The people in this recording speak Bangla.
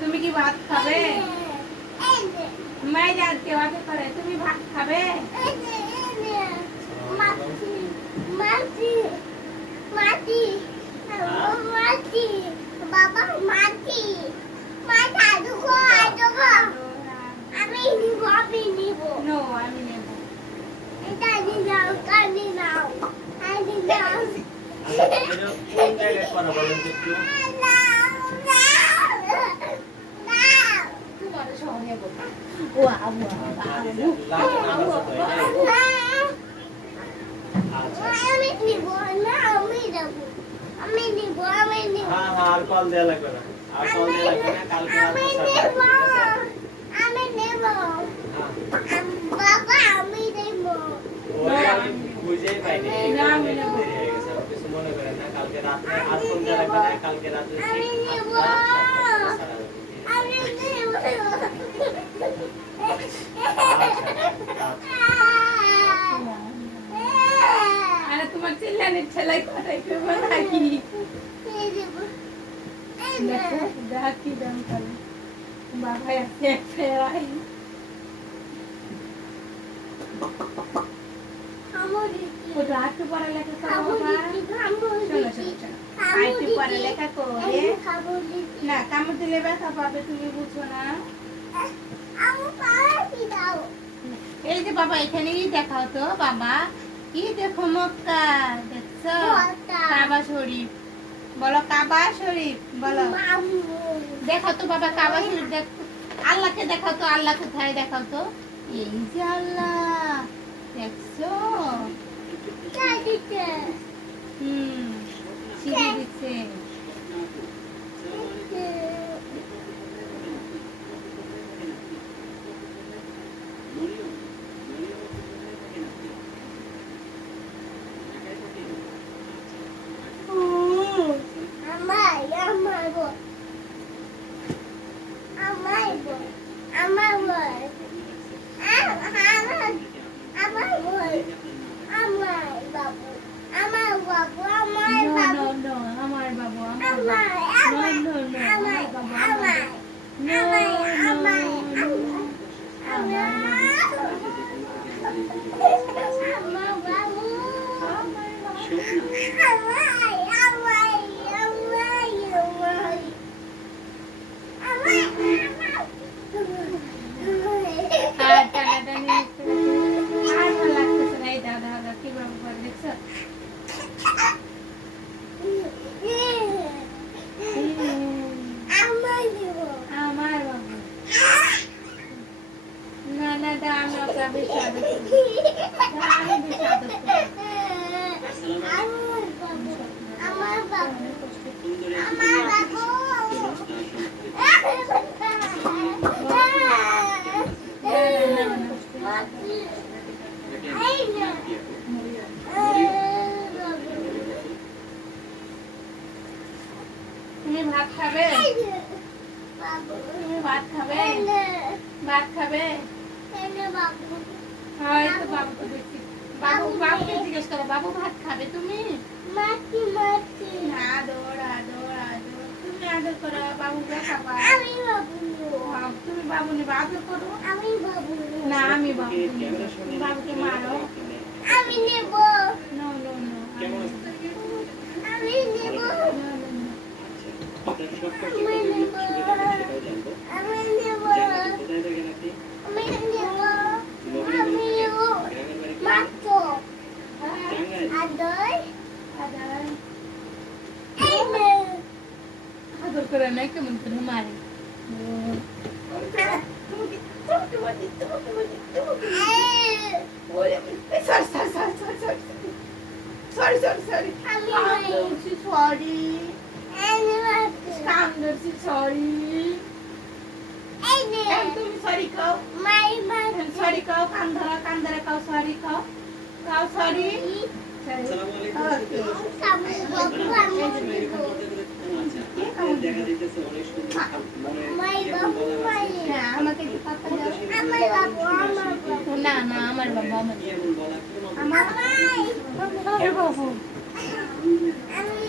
তুমি কি ভাত খাবে? मैं जाती हूँ आगे करे তুমি ভাত খাবে? মাটি মাটি মাটি মাটি বাবা মাটি মাটি আদুকো আদুকো আমি নিব নো আমি নেব এটা নিও কানি নাও আনি নাও কোন জায়গায় করা বলেন তো একটু তোমার সঙ্গে বল ও আবু আমি নিব না আমি নিব হ্যাঁ আর কল দেয়া লাগবে না আর কল দেয়া লাগবে না কালকে আমি নেব বাবা আমি নেব বুঝেই পাইনি না আমি নেব কিছু মনে করেন না কালকে রাতে আর কল দেয়া লাগবে না কালকে রাতে আমি নেব আমি নেব আরে তোমার চিল্লানের ছেলাই কথাই করবো নাকি দেখো দেখি দাম করে বাবা এক ফেরাই ওটা একটু পড়ালেখা করো বাবা চলো চলো চলো একটু পড়ালেখা করে না কামড় দিলে ব্যথা পাবে তুমি বুঝো না এই যে বাবা এখানেই দেখাও তো বাবা কি দেখো মক্কা দেখছো কাবা শরীফ বলো কাবা শরীফ বলো দেখাও তো বাবা কাবা শরীফ দেখো আল্লাহকে দেখাও তো আল্লাহ কোথায় দেখাও তো এই যে আল্লাহ দেখছো সিঁড়ি দিচ্ছে তুমি ভাত খাবে তুমি ভাত খাবে ভাত খাবে হ্যাঁ তো বাবু তো দেখছি বাবু বাবুকে জিজ্ঞেস করো বাবু ভাত খাবে তুমি না দৌড়া দৌড়া তুমি আদর করো বাবুকে খাবা তুমি বাবু নিবা আদর করো না আমি বাবু তুমি বাবুকে মারো আমি নেব নো নো নো আমি নেব আপনার সব কথা আমি নেব কোথায় থাকেন আপনি আমি নেব আমি মাত্র আদর আদর এই নে আদর করে না কেমন করে মারে দেখা যাইতেছে অনেক সুন্দর আমাকে না না আমার বাবা আমার বাবু আমি